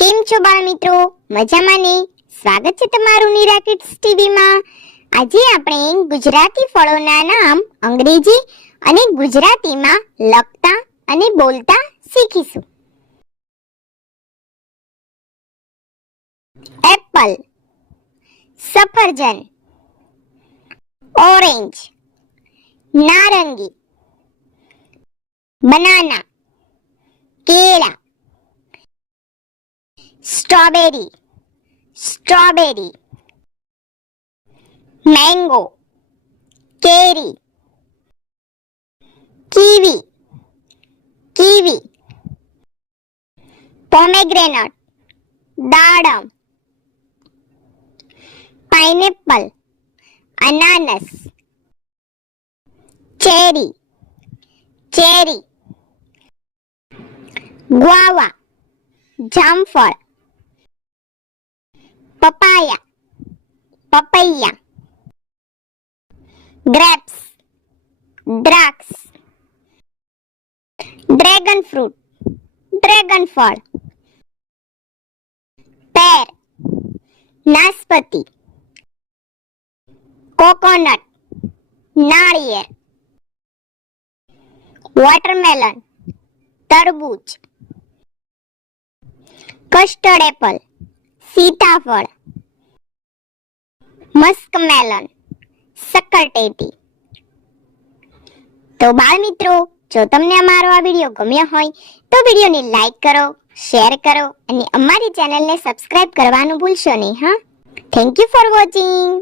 કેમ છો બાળ મિત્રો? મજામાં ને? સ્વાગત છે તમારું નીરા કિડ્સ ટીવી માં. આજે આપણે ગુજરાતી ફળોના નામ અંગ્રેજી અને ગુજરાતીમાં લખતા અને બોલતા શીખીશું. એપલ, સફરજન, ઓરેન્જ, નારંગી, બનાના, કેળા, સ્ટ્રોબેરી, મેંગો, કેરી, કીવી, પોમેગ્રેનેટ, દાડમ, પાઇનેપલ, અનાનસ, ચેરી, ગુઆવા, જામફળ, પપૈયા, ગ્રેપ્સ, દ્રાક્ષ, ડ્રેગન ફ્રૂટ, ડ્રેગન ફળ, પેર, નાશપતી, કોકોનટ, નાળિયેર, વોટરમેલન, તરબૂચ, કસ્ટર્ડ એપલ, સીતાફળ, મસ્કમેલન, શક્કરટેટી. તો બાળ મિત્રો, જો તમને અમારો આ વિડીયો ગમ્યો હોય તો વિડીયોને લાઈક કરો, શેર કરો અને અમારી ચેનલને સબસ્ક્રાઇબ કરવાનું ભૂલશો નહીં. હા, થેન્ક યુ ફોર વોચિંગ.